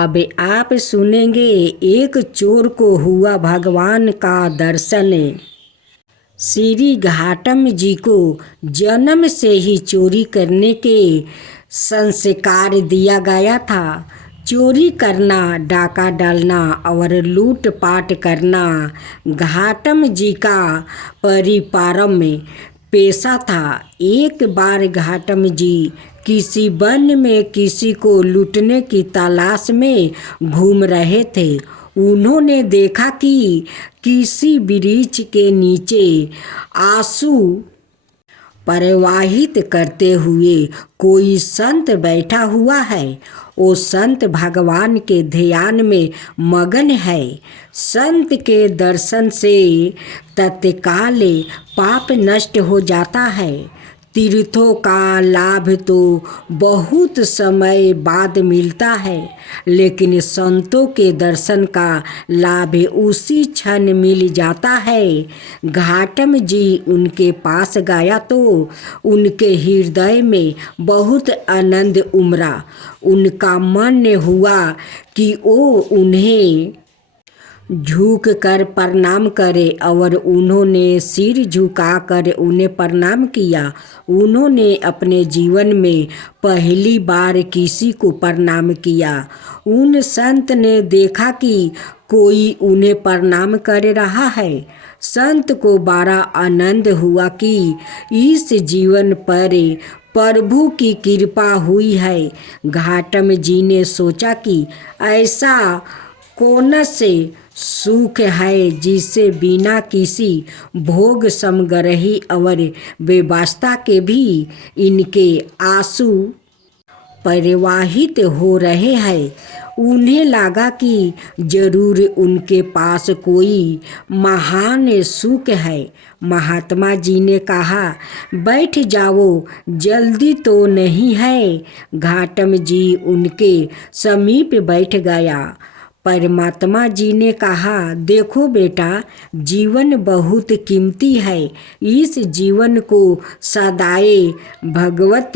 अब आप सुनेंगे एक चोर को हुआ भगवान का दर्शन। श्री घाटम जी को जन्म से ही चोरी करने के संस्कार दिया गया था। चोरी करना, डाका डालना और लूटपाट करना घाटम जी का पारंपरिक पेशा था। एक बार घाटम जी किसी वन में किसी को लूटने की तलाश में घूम रहे थे। उन्होंने देखा कि किसी वृक्ष के नीचे आंसू प्रवाहित करते हुए कोई संत बैठा हुआ है। वो संत भगवान के ध्यान में मगन है। संत के दर्शन से तत्काल पाप नष्ट हो जाता है। तीर्थों का लाभ तो बहुत समय बाद मिलता है, लेकिन संतों के दर्शन का लाभ उसी क्षण मिल जाता है। घाटम जी उनके पास गया तो उनके हृदय में बहुत आनंद उमड़ा। उनका मन हुआ कि वो उन्हें झुक कर प्रणाम करे और उन्होंने सिर झुकाकर उन्हें प्रणाम किया। उन्होंने अपने जीवन में पहली बार किसी को प्रणाम किया। उन संत ने देखा कि कोई उन्हें प्रणाम कर रहा है। संत को बड़ा आनंद हुआ कि इस जीवन पर प्रभु की कृपा हुई है। घाटम जी ने सोचा कि ऐसा कौन से सुख है जिसे बिना किसी भोग समग्रही और व्यवस्था के भी इनके आंसू प्रवाहित हो रहे हैं। उन्हें लगा कि जरूर उनके पास कोई महान सुख है। महात्मा जी ने कहा, बैठ जाओ, जल्दी तो नहीं है। घाटम जी उनके समीप बैठ गया। परमात्मा जी ने कहा, देखो बेटा, जीवन बहुत कीमती है। इस जीवन को सदाए भगवत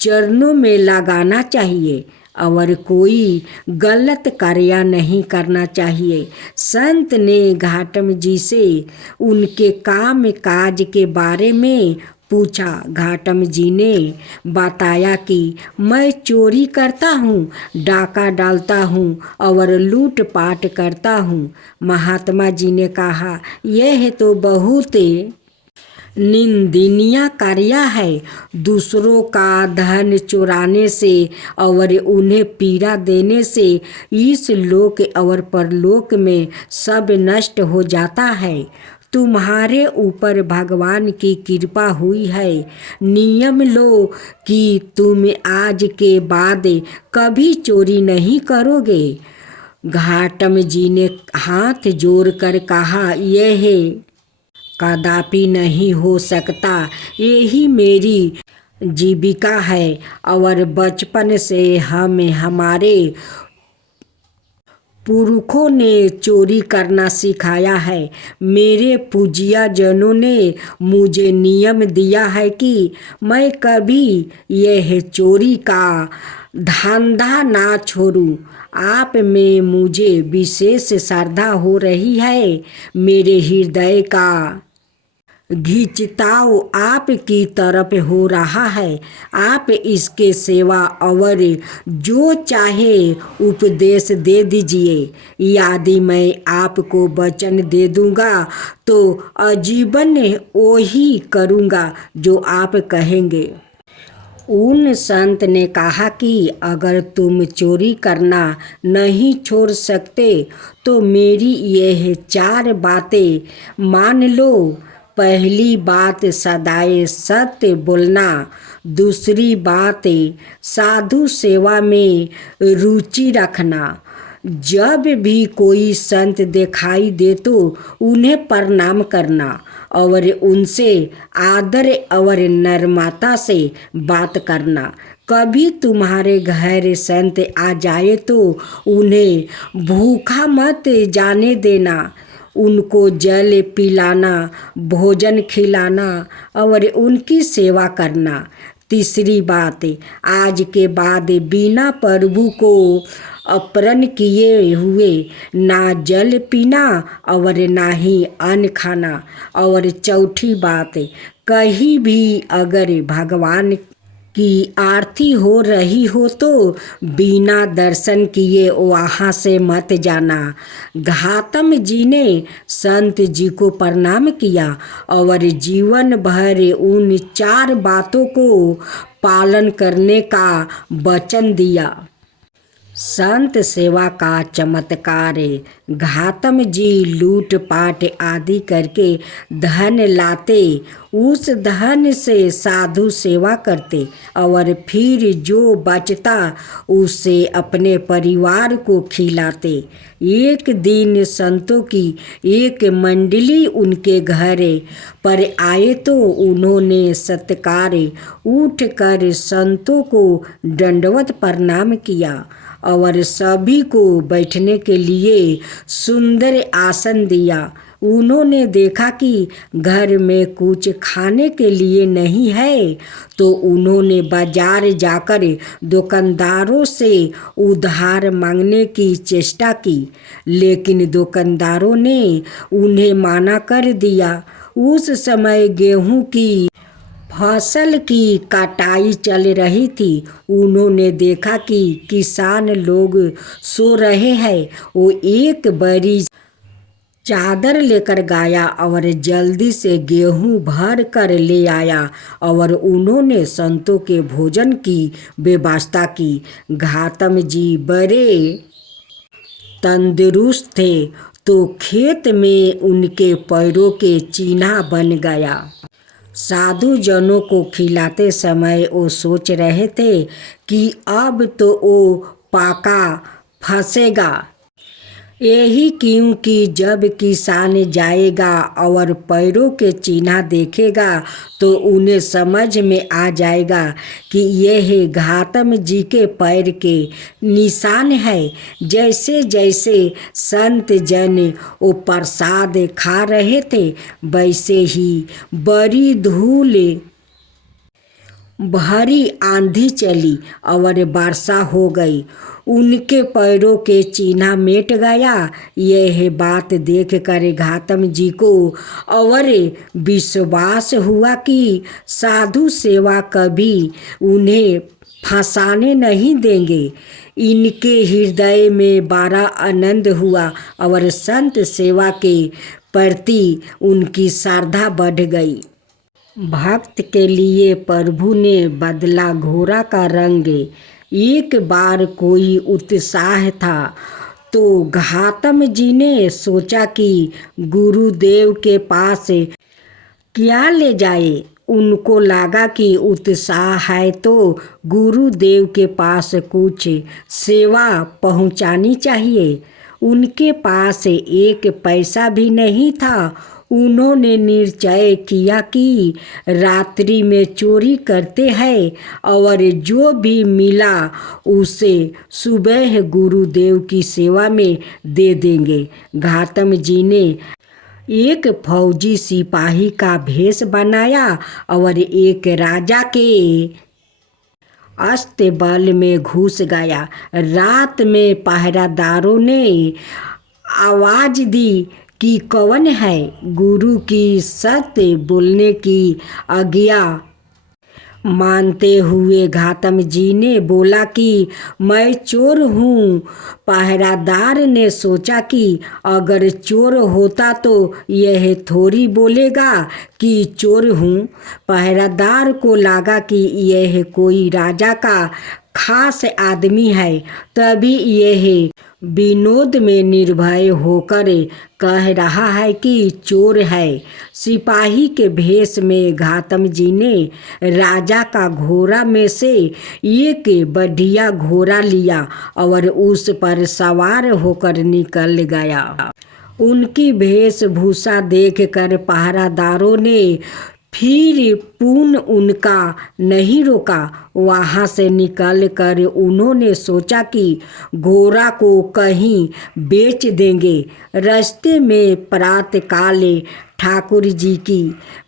चरणों में लगाना चाहिए और कोई गलत कार्य नहीं करना चाहिए। संत ने घाटम जी से उनके काम काज के बारे में पूछा। घाटम जी ने बताया कि मैं चोरी करता हूँ, डाका डालता हूँ और लूटपाट करता हूँ। महात्मा जी ने कहा, यह तो बहुत निंदनीय कार्य है। दूसरों का धन चुराने से और उन्हें पीड़ा देने से इस लोक और परलोक में सब नष्ट हो जाता है। तुम्हारे ऊपर भगवान की कृपा हुई है। नियम लो कि तुम आज के बाद कभी चोरी नहीं करोगे। घाटम जी ने हाथ जोड़कर कहा, यह कदापि नहीं हो सकता। यही मेरी जीविका है और बचपन से हमारे पुरखों ने चोरी करना सिखाया है। मेरे पूज्य जनों ने मुझे नियम दिया है कि मैं कभी यह चोरी का धंधा ना छोड़ूं। आप में मुझे विशेष श्रद्धा हो रही है। मेरे हृदय का खिंचाव आपकी तरफ हो रहा है। आप इसके सेवा और जो चाहे उपदेश दे दीजिए। यदि मैं आपको वचन दे दूंगा तो आजीवन वही करूंगा जो आप कहेंगे। उन संत ने कहा कि अगर तुम चोरी करना नहीं छोड़ सकते तो मेरी यह 4 बातें मान लो। पहली बात, सदाए सत्य बोलना। दूसरी बात, साधु सेवा में रुचि रखना। जब भी कोई संत दिखाई दे तो उन्हें प्रणाम करना और उनसे आदर और नम्रता से बात करना। कभी तुम्हारे घर संत आ जाए तो उन्हें भूखा मत जाने देना। उनको जल पिलाना, भोजन खिलाना और उनकी सेवा करना। तीसरी बात, आज के बाद बिना प्रभु को अर्पण किए हुए ना जल पीना और ना ही अन्न खाना। और चौथी बात, कहीं भी अगर भगवान की आरती हो रही हो तो बिना दर्शन किए वहाँ से मत जाना। गौतम जी ने संत जी को प्रणाम किया और जीवन भर उन 4 बातों को पालन करने का वचन दिया। संत सेवा का चमत्कार, गौतम जी लूटपाट आदि करके धन लाते, उस धन से साधु सेवा करते और फिर जो बचता उससे अपने परिवार को खिलाते। एक दिन संतों की एक मंडली उनके घर पर आए तो उन्होंने सत्कार उठकर संतों को दंडवत प्रणाम किया और सभी को बैठने के लिए सुंदर आसन दिया। उन्होंने देखा कि घर में कुछ खाने के लिए नहीं है तो उन्होंने बाजार जाकर दुकानदारों से उधार मांगने की चेष्टा की, लेकिन दुकानदारों ने उन्हें मना कर दिया। उस समय गेहूं की फसल की कटाई चल रही थी। उन्होंने देखा कि किसान लोग सो रहे हैं। वो एक बड़ी चादर लेकर गया और जल्दी से गेहूं भर कर ले आया और उन्होंने संतों के भोजन की व्यवस्था की। गौतम जी बड़े तंदुरुस्त थे तो खेत में उनके पैरों के चिन्ह बन गया। साधु जनों को खिलाते समय वो सोच रहे थे कि अब तो वो पाका फंसेगा। यही क्योंकि जब किसान जाएगा और पैरों के चिन्ह देखेगा तो उन्हें समझ में आ जाएगा कि यह गौतम जी के पैर के निशान है। जैसे जैसे संत जन वो प्रसाद खा रहे थे वैसे ही बड़ी धूल भारी आंधी चली और वर्षा हो गई। उनके पैरों के चिन्ह मिट गया। यह बात देखकर गौतम जी को और विश्वास हुआ कि साधु सेवा कभी उन्हें फंसाने नहीं देंगे। इनके हृदय में बड़ा आनंद हुआ और संत सेवा के प्रति उनकी श्रद्धा बढ़ गई। भक्त के लिए प्रभु ने बदला घोड़ा का रंग। एक बार कोई उत्साह था तो गौतम जी ने सोचा कि गुरुदेव के पास क्या ले जाए। उनको लगा कि उत्साह है तो गुरुदेव के पास कुछ सेवा पहुंचानी चाहिए। उनके पास एक पैसा भी नहीं था। उन्होंने निश्चय किया कि रात्रि में चोरी करते हैं और जो भी मिला उसे सुबह गुरुदेव की सेवा में दे देंगे। गौतम जी ने एक फौजी सिपाही का भेष बनाया और एक राजा के अस्तबल में घुस गया। रात में पहरादारों ने आवाज दी कि कौन है। गुरु की सत्य बोलने की आज्ञा मानते हुए गौतम जी ने बोला कि मैं चोर हूँ। पहरादार ने सोचा कि अगर चोर होता तो यह थोड़ी बोलेगा कि चोर हूँ। पहरादार को लगा कि यह कोई राजा का खास आदमी है, तभी यह विनोद में निर्भय होकर कह रहा है कि चोर है। सिपाही के भेष में गौतम जी ने राजा का घोड़ा में से एक बढ़िया घोड़ा लिया और उस पर सवार होकर निकल गया। उनकी वेशभूषा देखकर पहरादारों ने फिर पुनः उनका नहीं रोका। वहाँ से निकलकर उन्होंने सोचा कि घोड़ा को कहीं बेच देंगे। रास्ते में प्रातःकाल ठाकुर जी की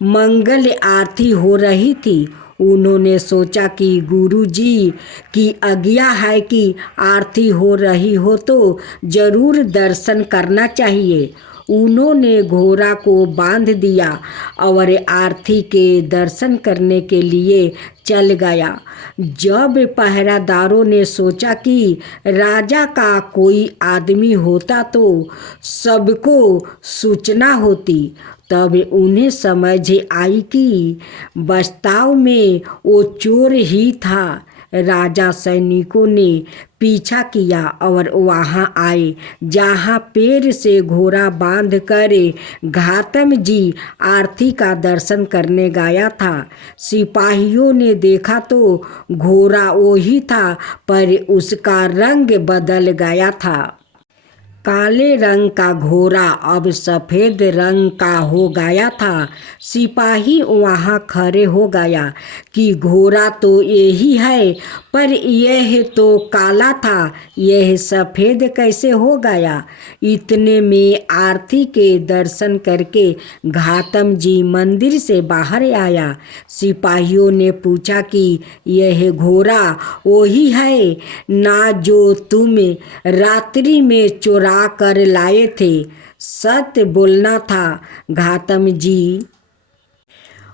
मंगल आरती हो रही थी। उन्होंने सोचा कि गुरुजी की आज्ञा है कि आरती हो रही हो तो जरूर दर्शन करना चाहिए। उन्होंने घोड़ा को बांध दिया और आरती के दर्शन करने के लिए चल गया। जब पहरादारों ने सोचा कि राजा का कोई आदमी होता तो सबको सूचना होती, तब उन्हें समझ आई कि वास्तव में वो चोर ही था। राजा सैनिकों ने पीछा किया और वहां आए जहां पैर से घोड़ा बांध कर घातम जी आरती का दर्शन करने गया था। सिपाहियों ने देखा तो घोड़ा वही था, पर उसका रंग बदल गया था। काले रंग का घोड़ा अब सफ़ेद रंग का हो गया था। सिपाही वहाँ खड़े हो गया कि घोड़ा तो यही है, पर यह तो काला था, यह सफ़ेद कैसे हो गया। इतने में आरती के दर्शन करके घातम जी मंदिर से बाहर आया। सिपाहियों ने पूछा कि यह घोड़ा वही है ना जो तुम रात्रि में चोरा कर लाए थे। सत्य बोलना था। घातम जी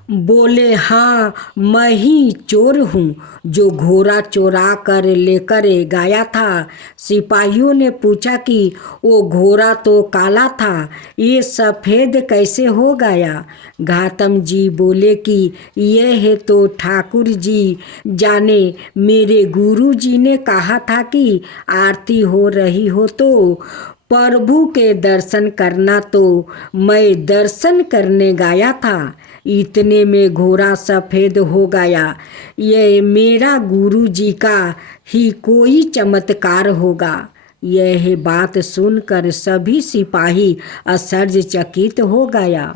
बोले, हाँ, मैं ही चोर हूँ जो घोड़ा चोरा कर लेकर गया था। सिपाहियों ने पूछा कि वो घोड़ा तो काला था, ये सफ़ेद कैसे हो गया। घातम जी बोले कि यह तो ठाकुर जी जाने, मेरे गुरु जी ने कहा था कि आरती हो रही हो तो प्रभु के दर्शन करना, तो मैं दर्शन करने गया था। इतने में घोड़ा सफ़ेद हो गया। यह मेरा गुरु जी का ही कोई चमत्कार होगा। यह बात सुनकर सभी सिपाही आश्चर्यचकित हो गया।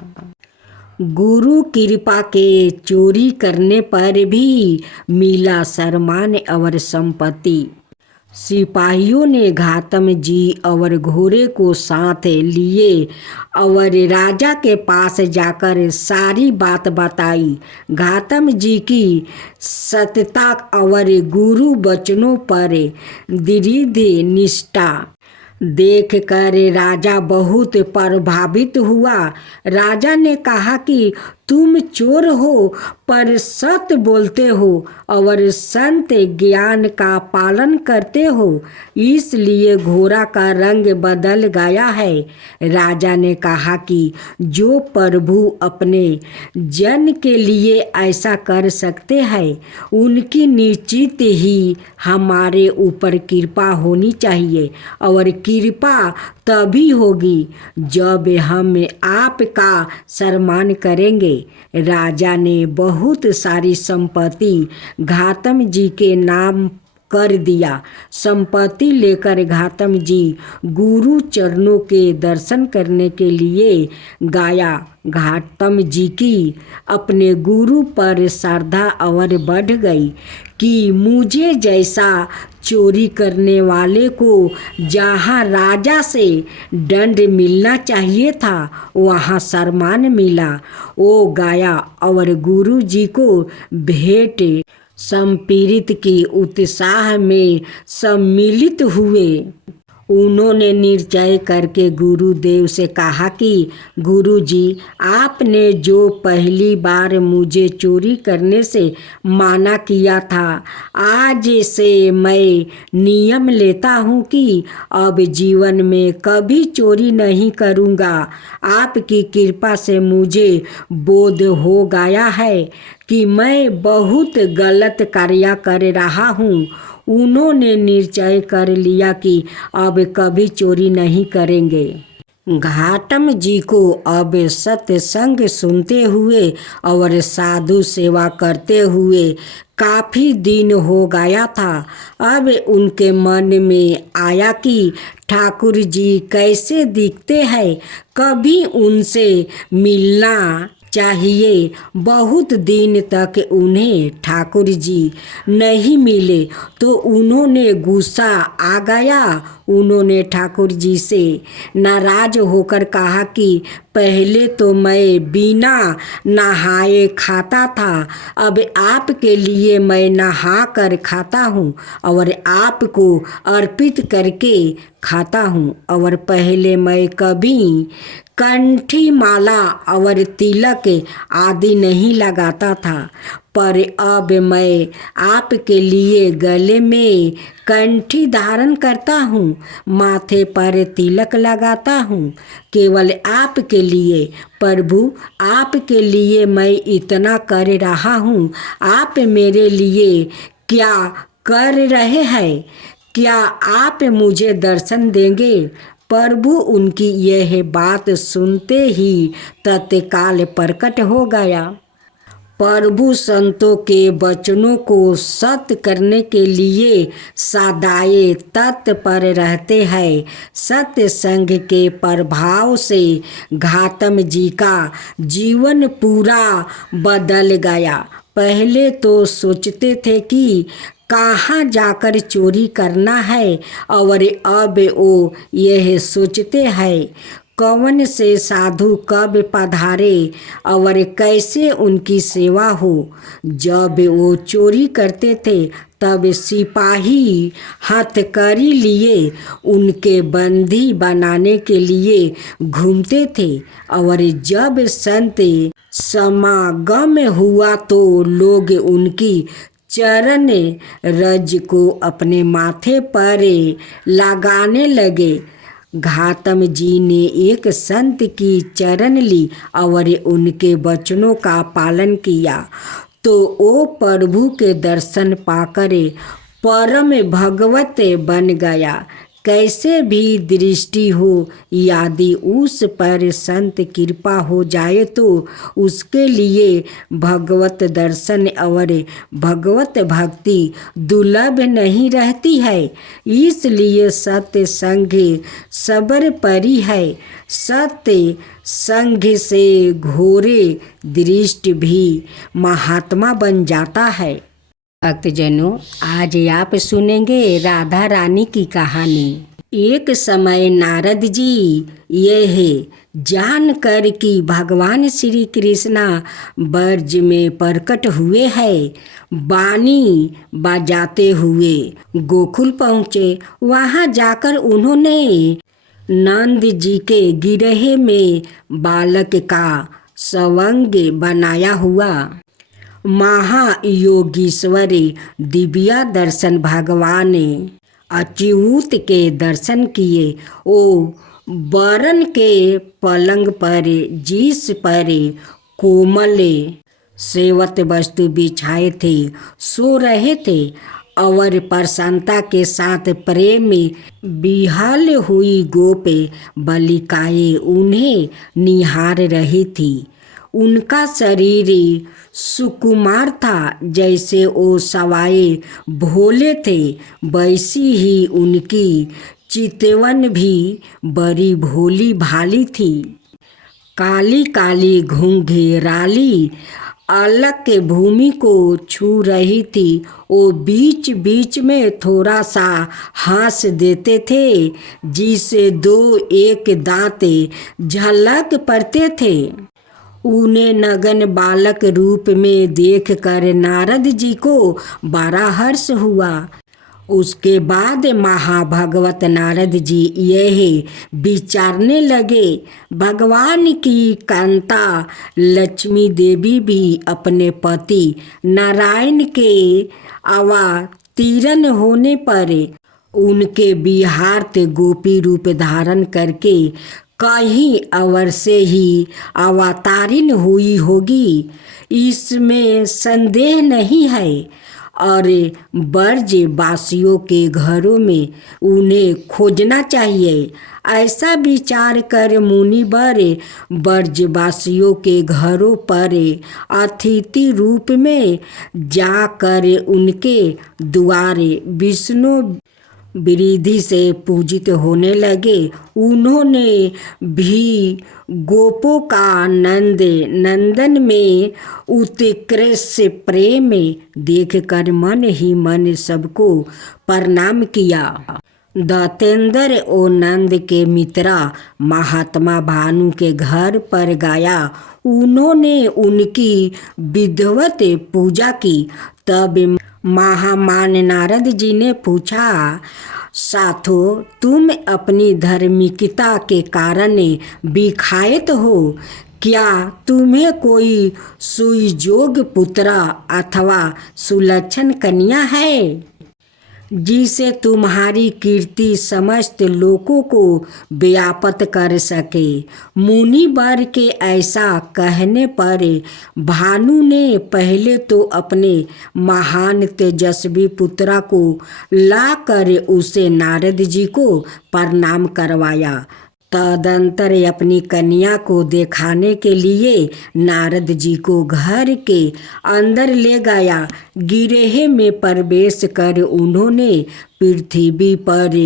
गुरु कृपा के चोरी करने पर भी मिला सम्मान और संपत्ति। सिपाहियों ने घातम जी और घोड़े को साथ लिए और राजा के पास जाकर सारी बात बताई। घातम जी की सत्यता और गुरु वचनों पर दृढ़ निष्ठा देख कर राजा बहुत प्रभावित हुआ। राजा ने कहा कि तुम चोर हो पर सत्य बोलते हो और संत ज्ञान का पालन करते हो, इसलिए घोड़ा का रंग बदल गया है। राजा ने कहा कि जो प्रभु अपने जन के लिए ऐसा कर सकते हैं, उनकी निश्चित ही हमारे ऊपर कृपा होनी चाहिए, और कृपा तभी होगी जब हम आपका सम्मान करेंगे। राजा ने बहुत सारी संपत्ति घातम जी के नाम कर दिया। संपत्ति लेकर घातम जी गुरु चरणों के दर्शन करने के लिए गया। घातम जी की अपने गुरु पर श्रद्धा और बढ़ गई कि मुझे जैसा चोरी करने वाले को जहाँ राजा से दंड मिलना चाहिए था वहाँ सम्मान मिला। वो गया और गुरु जी को भेंट संप्रीत की उत्साह में सम्मिलित हुए। उन्होंने निश्चय करके गुरुदेव से कहा कि गुरुजी, आपने जो पहली बार मुझे चोरी करने से मना किया था, आज से मैं नियम लेता हूँ कि अब जीवन में कभी चोरी नहीं करूँगा। आपकी कृपा से मुझे बोध हो गया है कि मैं बहुत गलत कार्य कर रहा हूँ। उन्होंने निश्चय कर लिया कि अब कभी चोरी नहीं करेंगे। घातम जी को अब सत्संग सुनते हुए और साधु सेवा करते हुए काफ़ी दिन हो गया था। अब उनके मन में आया कि ठाकुर जी कैसे दिखते हैं, कभी उनसे मिलना चाहिए। बहुत दिन तक उन्हें ठाकुर जी नहीं मिले तो उन्होंने गुस्सा आ गया। उन्होंने ठाकुर जी से नाराज होकर कहा कि पहले तो मैं बिना नहाए खाता था, अब आपके लिए मैं नहा कर खाता हूँ और आपको अर्पित करके खाता हूँ। और पहले मैं कभी कंठी माला और तिलक आदि नहीं लगाता था, पर अब मैं आपके लिए गले में कंठी धारण करता हूँ, माथे पर तिलक लगाता हूँ, केवल आपके लिए। प्रभु, आपके लिए मैं इतना कर रहा हूँ, आप मेरे लिए क्या कर रहे हैं? क्या आप मुझे दर्शन देंगे? प्रभु उनकी यह बात सुनते ही तत्काल प्रकट हो गया। प्रभु संतों के वचनों को सत्य करने के लिए सदाए तत्पर रहते हैं। सत्य संघ के प्रभाव से घातम जी का जीवन पूरा बदल गया। पहले तो सोचते थे कि कहाँ जाकर चोरी करना है, और अब वो यह सोचते हैं कौन से साधु कब पधारे और कैसे उनकी सेवा हो। जब वो चोरी करते थे तब सिपाही हथकड़ी लिए उनके बंदी बनाने के लिए घूमते थे, और जब संत समागम हुआ तो लोग उनकी चरण रज को अपने माथे पर लगाने लगे। घातम जी ने एक संत की चरण ली और उनके वचनों का पालन किया तो वो प्रभु के दर्शन पाकर परम भगवत बन गया। कैसे भी दृष्टि हो यदि उस पर संत कृपा हो जाए तो उसके लिए भगवत दर्शन और भगवत भक्ति दुर्लभ नहीं रहती है। इसलिए सत्य संग सबर परी है। सत्य संग से घोरे दृष्टि भी महात्मा बन जाता है। भक्तजनों, आज आप सुनेंगे राधा रानी की कहानी। एक समय नारद जी यह जान कर कि भगवान श्री कृष्णा ब्रज में प्रकट हुए हैं, बानी बजाते हुए गोकुल पहुँचे। वहाँ जाकर उन्होंने नंद जी के गिरहे में बालक का सवंग बनाया हुआ महायोगीश्वरी दिव्या दर्शन भगवान अच्युत के दर्शन किए। ओ वरण के पलंग पर जिस पर कोमल सेवत वस्तु बिछाए थे सो रहे थे और प्रसन्नता के साथ प्रेम में विह्वल हुई गोप बालिकाएं उन्हें निहार रही थी। उनका शरीर सुकुमार था, जैसे वो सवाए भोले थे वैसी ही उनकी चितवन भी बड़ी भोली भाली थी। काली काली घुंघराली अलग के भूमि को छू रही थी। वो बीच बीच में थोड़ा सा हंस देते थे जिससे दो एक दांत झलक पड़ते थे। उन्हें नगन बालक रूप में देखकर नारद जी को बड़ा हर्ष हुआ। उसके बाद महाभगवत नारद जी यह विचारने लगे, भगवान की कांता लक्ष्मी देवी भी अपने पति नारायण के अवतीर्ण होने पर उनके विहार्थ गोपी रूप धारण करके कहीं अवश्य ही अवतारिण हुई होगी, इसमें संदेह नहीं है। और ब्रज वासियों के घरों में उन्हें खोजना चाहिए। ऐसा विचार कर मुनिवर ब्रजवासियों के घरों पर अतिथि रूप में जाकर उनके द्वारे विष्णु विरिधि से पूजित होने लगे। उन्होंने भी गोपों का नंदन में उत्कृष्ट प्रेम देखकर मन ही मन सबको प्रणाम किया। दत्तेंद्र और नंद के मित्रा महात्मा भानु के घर पर गया। उन्होंने उनकी विधिवत पूजा की। तब महामान नारद जी ने पूछा, साधो, तुम अपनी धार्मिकता के कारण विख्यात हो। क्या तुम्हें कोई सुयोग्य पुत्र अथवा सुलक्षण कन्या है जिसे तुम्हारी कीर्ति समस्त लोकों को व्याप्त कर सके? मुनि वर के ऐसा कहने पर भानु ने पहले तो अपने महान तेजस्वी पुत्र को लाकर उसे नारद जी को प्रणाम करवाया। तदंतर अपनी कन्या को दिखाने के लिए नारद जी को घर के अंदर ले गया। गिरह में प्रवेश कर उन्होंने पृथ्वी पर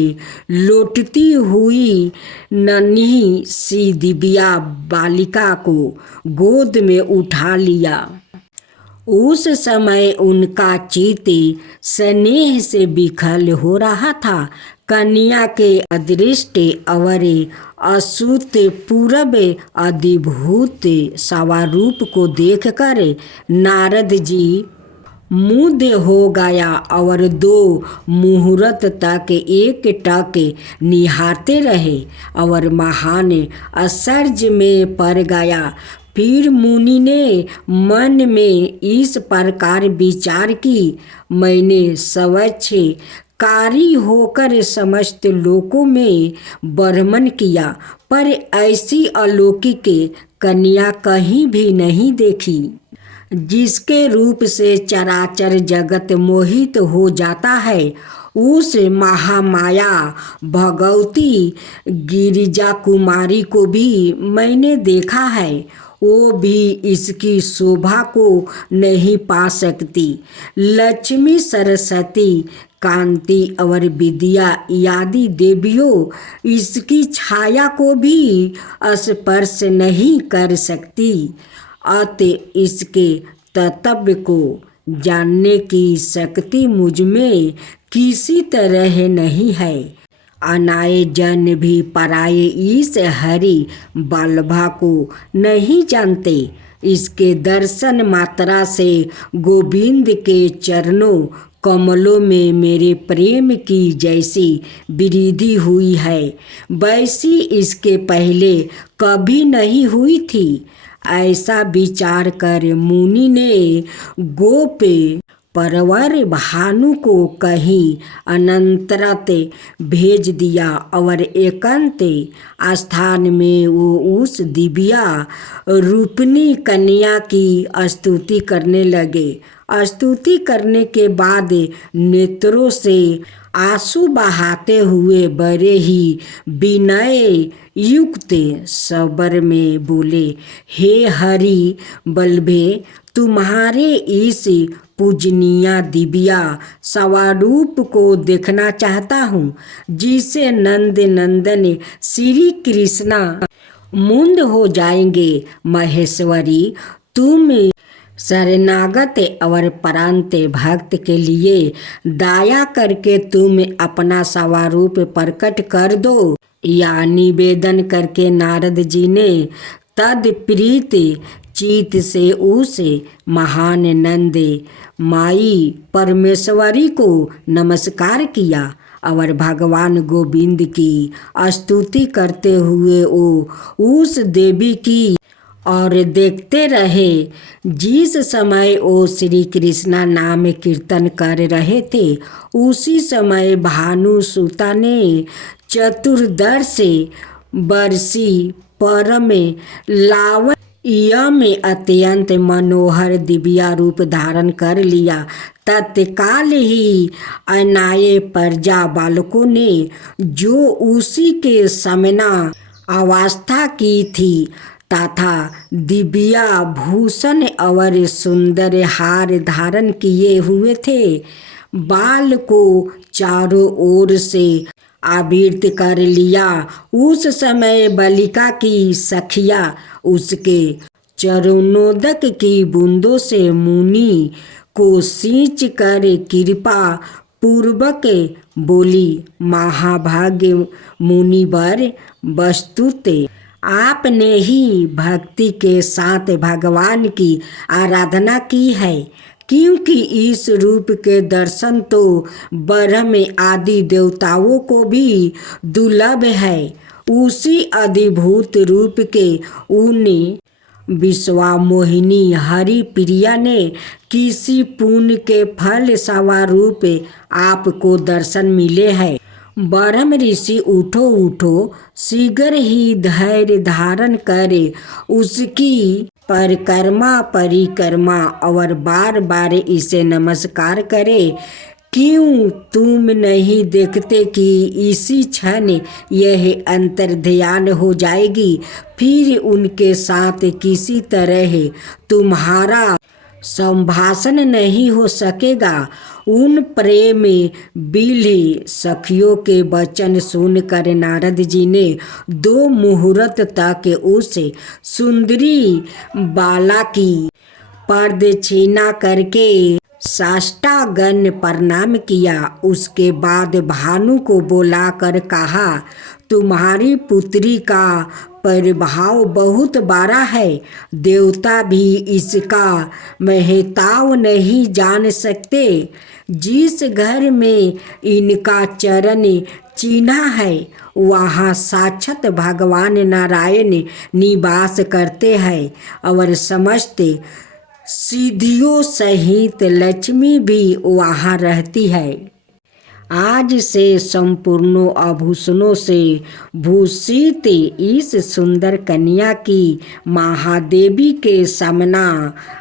लौटती हुई नन्ही सी दिव्या बालिका को गोद में उठा लिया। उस समय उनका चित्त स्नेह से विकल हो रहा था। कन्या के अदृष्ट और असूत पूर्व अधिभूत स्वरूप को देखकर नारद जी मुग्ध हो गया और 2 मुहूर्त तक एक टक निहारते रहे और महान आश्चर्य में पड़ गया। फिर मुनि ने मन में इस प्रकार विचार की, मैंने स्वच्छकारी होकर समस्त लोकों में भ्रमण किया, पर ऐसी अलौकिक कन्या कहीं भी नहीं देखी जिसके रूप से चराचर जगत मोहित हो जाता है। उस महामाया भगवती गिरिजा कुमारी को भी मैंने देखा है, वो भी इसकी शोभा को नहीं पा सकती। लक्ष्मी, सरस्वती, कांति और विद्या आदि देवियों इसकी छाया को भी स्पर्श नहीं कर सकती। अतः इसके तत्व को जानने की शक्ति मुझ में किसी तरह नहीं है। अनाए जन भी पराये इस हरि वल्लभा को नहीं जानते। इसके दर्शन मात्रा से गोविंद के चरणों कमलों में मेरे प्रेम की जैसी वृद्धि हुई है, वैसी इसके पहले कभी नहीं हुई थी। ऐसा विचार कर मुनि ने गोप परवर भानु को कहीं अनंतरत भेज दिया और एकांत स्थान में वो उस दिव्या रूपनी कन्या की स्तुति करने लगे। स्तुति करने के बाद नेत्रों से आंसू बहाते हुए बड़े ही विनय युक्त स्वर में बोले, हे हरि वल्लभे, तुम्हारे इस पूजनीय दिव्या स्वरूप को देखना चाहता हूँ, जिसे नंद नंदन श्री कृष्णा मुग्ध हो जाएंगे। महेश्वरी, तुम शरणागत और प्रांत भक्त के लिए दया करके तुम अपना स्वरूप प्रकट कर दो। या निवेदन करके नारद जी ने तदप्रीत चित से उस महान नंद माई परमेश्वरी को नमस्कार किया और भगवान गोविंद की स्तुति करते हुए वो उस देवी की और देखते रहे। जिस समय वो श्री कृष्णा नाम कीर्तन कर रहे थे, उसी समय भानुसुता ने चतुर्दश वर्षी परम लावण्य में अत्यंत मनोहर दिव्या रूप धारण कर लिया। तत्काल ही अनाये प्रजा बालकों ने जो उसी के समना अवस्था की थी तथा दिव्या भूषण और सुंदर हार धारण किए हुए थे, बाल को चारों ओर से आवृत कर लिया। उस समय बालिका की सखिया उसके चरणोदक की बूंदों से मुनि को सींच कर कृपा पूर्वक बोली, महाभाग्य मुनिवर, वस्तुत आपने ही भक्ति के साथ भगवान की आराधना की है, क्योंकि इस रूप के दर्शन तो ब्रह्म आदि देवताओं को भी दुर्लभ है। उसी अधिभूत रूप के उन विश्वामोहिनी हरि प्रिया ने किसी पुण्य के फल स्वरूप आपको दर्शन मिले हैं। ब्रह्म ऋषि उठो उठो, शीघ्र ही धैर्य धारण करे, उसकी परिक्रमा और बार बार इसे नमस्कार करे। क्यों तुम नहीं देखते कि इसी क्षण यह अंतर्ध्यान हो जाएगी, फिर उनके साथ किसी तरह तुम्हारा संभाषण नहीं हो सकेगा। उन प्रेम बिल्ही सखियों के वचन सुनकर नारद जी ने 2 मुहूर्त तक उस सुंदरी बाला की प्रदक्षिणा करके साष्टांग प्रणाम किया। उसके बाद भानु को बुलाकर कहा, तुम्हारी पुत्री का प्रभाव बहुत बड़ा है, देवता भी इसका महत्व नहीं जान सकते। जिस घर में इनका चरण चिन्ह है वहाँ साक्षात भगवान नारायण निवास करते हैं और समस्त सिद्धियों सहित लक्ष्मी भी वहाँ रहती है। आज से संपूर्ण आभूषणों से भूषित इस सुंदर कन्या की महादेवी के सामना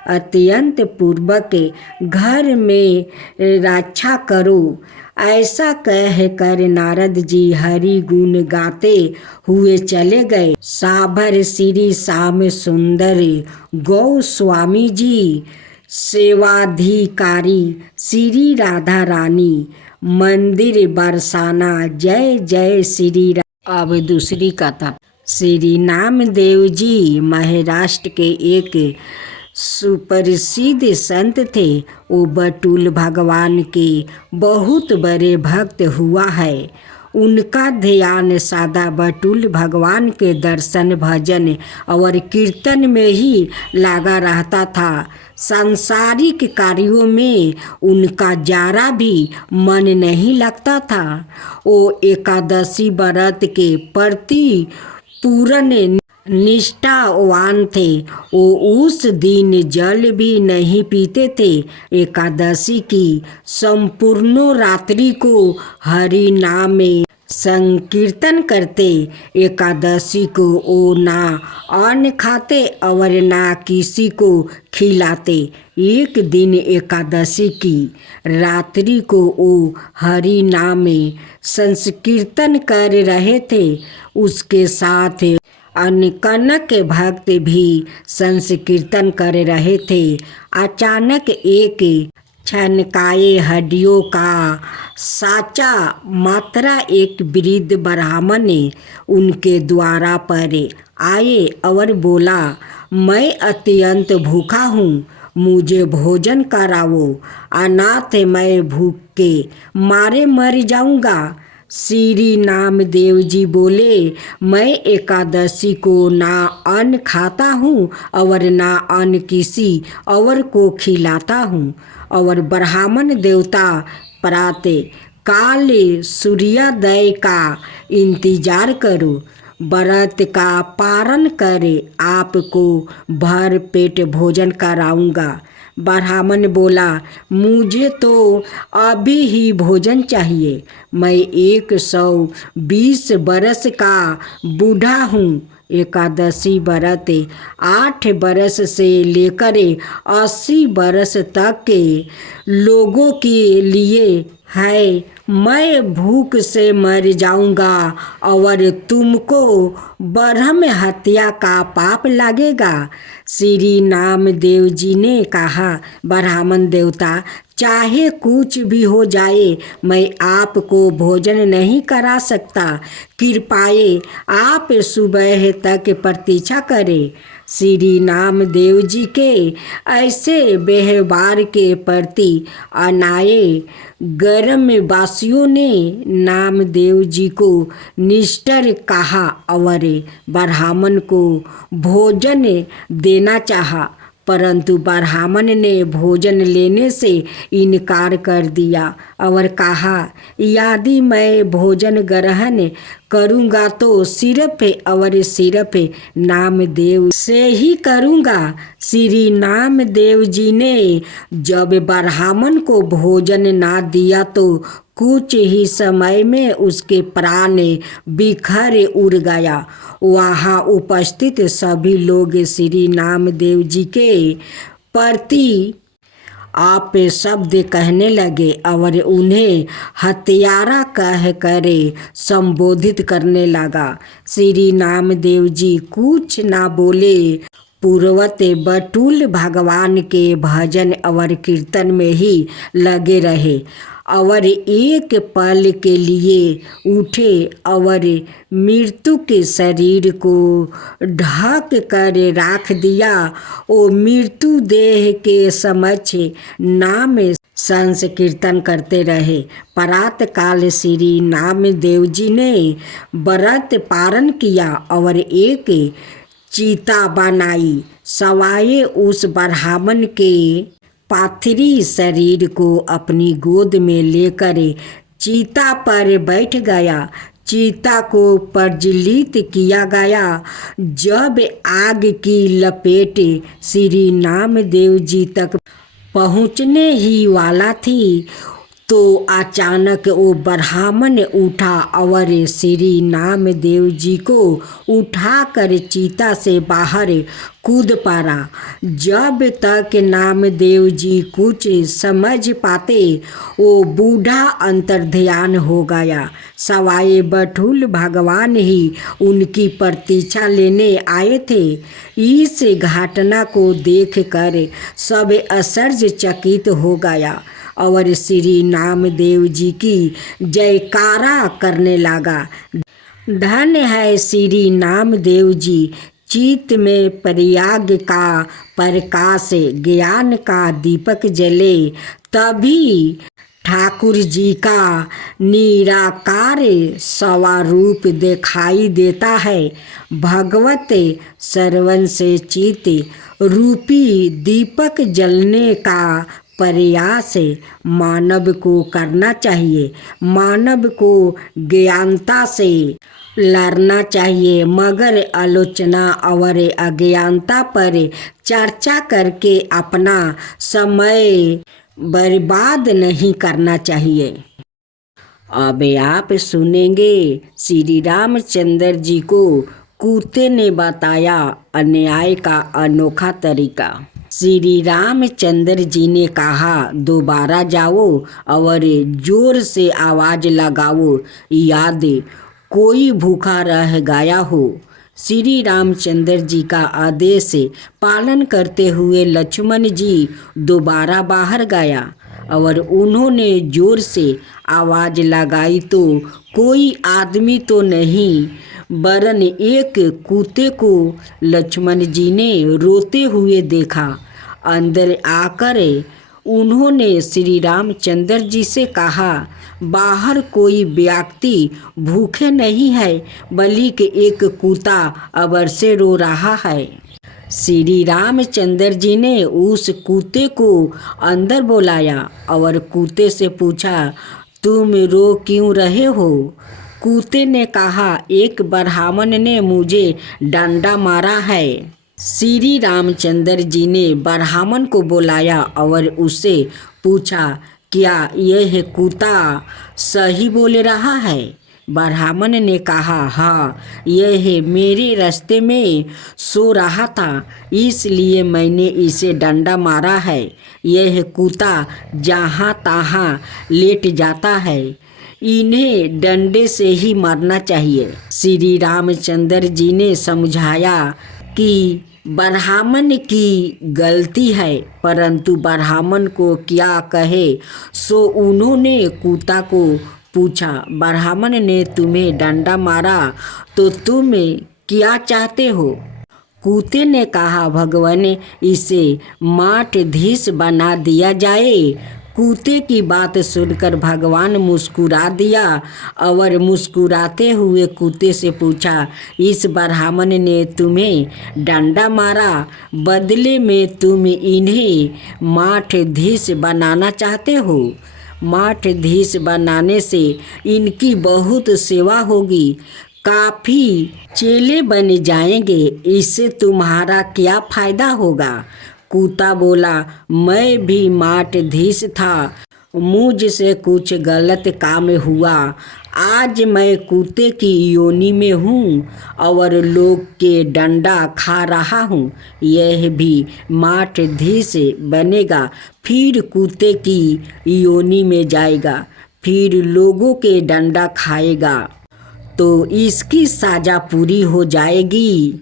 अत्यंत पूर्वक घर में रक्षा करो। ऐसा कहकर नारद जी हरि गुण गाते हुए चले गए। साभर श्री श्याम सुंदर गोस्वामी जी, सेवाधिकारी श्री राधा रानी, मंदिर बरसाना, जय जय श्री राम। अब दूसरी कथा। श्री नामदेव जी महाराष्ट्र के एक सुप्रसिद्ध संत थे। वो बटुल भगवान के बहुत बड़े भक्त हुआ है। उनका ध्यान सदा बटुल भगवान के दर्शन, भजन और कीर्तन में ही लगा रहता था। सांसारिक कार्यों में उनका जरा भी मन नहीं लगता था। वो एकादशी व्रत के प्रति पूर्ण निष्ठावान थे। वो उस दिन जल भी नहीं पीते थे। एकादशी की संपूर्ण रात्रि को हरि नाम में संकीर्तन करते। एकादशी को वो ना अन्न खाते और ना किसी को खिलाते। एक दिन एकादशी की रात्रि को वो हरि नाम में संकीर्तन कर रहे थे। उसके साथ अनकनक भक्त भी संकीर्तन कर रहे थे। अचानक एक छनकाए हड्डियों का साचा मात्रा एक वृद्ध ब्राह्मण उनके द्वारा पर आए और बोला, मैं अत्यंत भूखा हूँ, मुझे भोजन कराओ, अनाथ मैं भूख के मारे मर जाऊँगा। श्री नामदेव जी बोले, मैं एकादशी को ना अन्न खाता हूँ और ना अन्न किसी और को खिलाता हूँ। और ब्राह्मण देवता प्रातः काल सूर्योदय का इंतजार करो, व्रत का पारण करे, आपको भर पेट भोजन कराऊंगा। ब्राह्मण बोला, मुझे तो अभी ही भोजन चाहिए, मैं 120 बरस का बूढ़ा हूँ। एकादशी व्रत 8 बरस से लेकर 80 बरस तक के लोगों के लिए है, मैं भूख से मर जाऊंगा और तुमको ब्रह्म हत्या का पाप लगेगा। श्री नामदेव जी ने कहा, ब्राह्मण देवता, चाहे कुछ भी हो जाए, मैं आपको भोजन नहीं करा सकता। कृपाए आप सुबह तक प्रतीक्षा करें। श्री नामदेव जी के ऐसे व्यवहार के प्रति अनाए ग्रामवासियों ने नामदेव जी को निष्ठुर कहा और ब्राह्मण को भोजन देना चाहा, परंतु ब्राह्मण ने भोजन लेने से इनकार कर दिया और कहा, यदि मैं भोजन ग्रहण करूँगा तो सिर्फ और सिर्फ नामदेव से ही करूँगा। श्री नामदेव जी ने जब ब्राह्मण को भोजन ना दिया तो कुछ ही समय में उसके प्राण बिखर उड़ गया। वहाँ उपस्थित सभी लोग श्री नामदेव जी के प्रति आप शब्द कहने लगे और उन्हें हत्यारा कह कर संबोधित करने लगा। श्री नामदेव जी कुछ ना बोले, पूर्वत बटुल भगवान के भजन और कीर्तन में ही लगे रहे और एक पल के लिए उठे और मृत्यु के शरीर को ढक कर रख दिया। वो मृत्यु देह के समक्ष नाम संकीर्तन करते रहे। प्रातः काल श्री नामदेव जी ने व्रत पारण किया और एक चीता बनाई। सवाए उस ब्राह्मण के पार्थिव शरीर को अपनी गोद में लेकर चीता पर बैठ गया। चीता को प्रज्वलित किया गया। जब आग की लपेट श्री नामदेव जी तक पहुँचने ही वाला थी तो अचानक वो ब्राह्मण उठा और श्री नामदेव जी को उठाकर चीता से बाहर कूद पड़ा। जब तक नामदेव जी कुछ समझ पाते वो बूढ़ा अंतर्ध्यान हो गया। सवाए बटुल भगवान ही उनकी प्रतीक्षा लेने आए थे। इस घटना को देखकर सब आश्चर्यचकित हो गया और श्री नामदेव जी की जयकारा करने लगा। धन्य है श्री नामदेव जी, चित्त में प्रयाग का प्रकाश ज्ञान का दीपक जले तभी ठाकुर जी का निराकार स्वरूप दिखाई देता है। भगवत श्रवण से चित्त रूपी दीपक जलने का प्रयास मानव को करना चाहिए। मानव को ज्ञानता से लड़ना चाहिए, मगर आलोचना और अज्ञानता पर चर्चा करके अपना समय बर्बाद नहीं करना चाहिए। अब आप सुनेंगे श्री रामचंद्र जी को कुत्ते ने बताया अन्याय का अनोखा तरीका। श्री रामचंद्र जी ने कहा, दोबारा जाओ और जोर से आवाज लगाओ, याद कोई भूखा रह गया हो। श्री रामचंद्र जी का आदेश पालन करते हुए लक्ष्मण जी दोबारा बाहर गया और उन्होंने जोर से आवाज लगाई तो कोई आदमी तो नहीं वरन एक कुत्ते को लक्ष्मण जी ने रोते हुए देखा। अंदर आकर उन्होंने श्री रामचंद्र जी से कहा, बाहर कोई व्यक्ति भूखे नहीं है बल्कि एक कुत्ता अबर से रो रहा है। श्री रामचंद्र जी ने उस कुत्ते को अंदर बुलाया और कुत्ते से पूछा, तुम रो क्यों रहे हो? कुत्ते ने कहा, एक ब्राह्मण ने मुझे डंडा मारा है। श्री रामचंद्र जी ने ब्राह्मण को बुलाया और उससे पूछा, क्या यह कुत्ता सही बोल रहा है? ब्राह्मण ने कहा, हाँ, यह मेरे रास्ते में सो रहा था, इसलिए मैंने इसे डंडा मारा है। यह कुत्ता जहाँ तहाँ लेट जाता है, इन्हें डंडे से ही मारना चाहिए। श्री रामचंद्र जी ने समझाया कि ब्राह्मण की गलती है, परंतु ब्राह्मण को क्या कहे। सो उन्होंने कुत्ता को पूछा, ब्राह्मण ने तुम्हें डंडा मारा तो तुम क्या चाहते हो? कुत्ते ने कहा, भगवान, इसे माठाधीश बना दिया जाए। कुत्ते की बात सुनकर भगवान मुस्कुरा दिया और मुस्कुराते हुए कुत्ते से पूछा, इस ब्राह्मण ने तुम्हें डंडा मारा, बदले में तुम इन्हें माठाधीश बनाना चाहते हो? माठाधीश बनाने से इनकी बहुत सेवा होगी, काफ़ी चेले बन जाएंगे, इससे तुम्हारा क्या फ़ायदा होगा? कुत्ता बोला, मैं भी माठाधीश था, मुझसे कुछ गलत काम हुआ। आज मैं कुत्ते की योनि में हूँ और लोग के डंडा खा रहा हूँ। यह भी माठाधीश बनेगा, फिर कुत्ते की योनि में जाएगा, फिर लोगों के डंडा खाएगा, तो इसकी सजा पूरी हो जाएगी।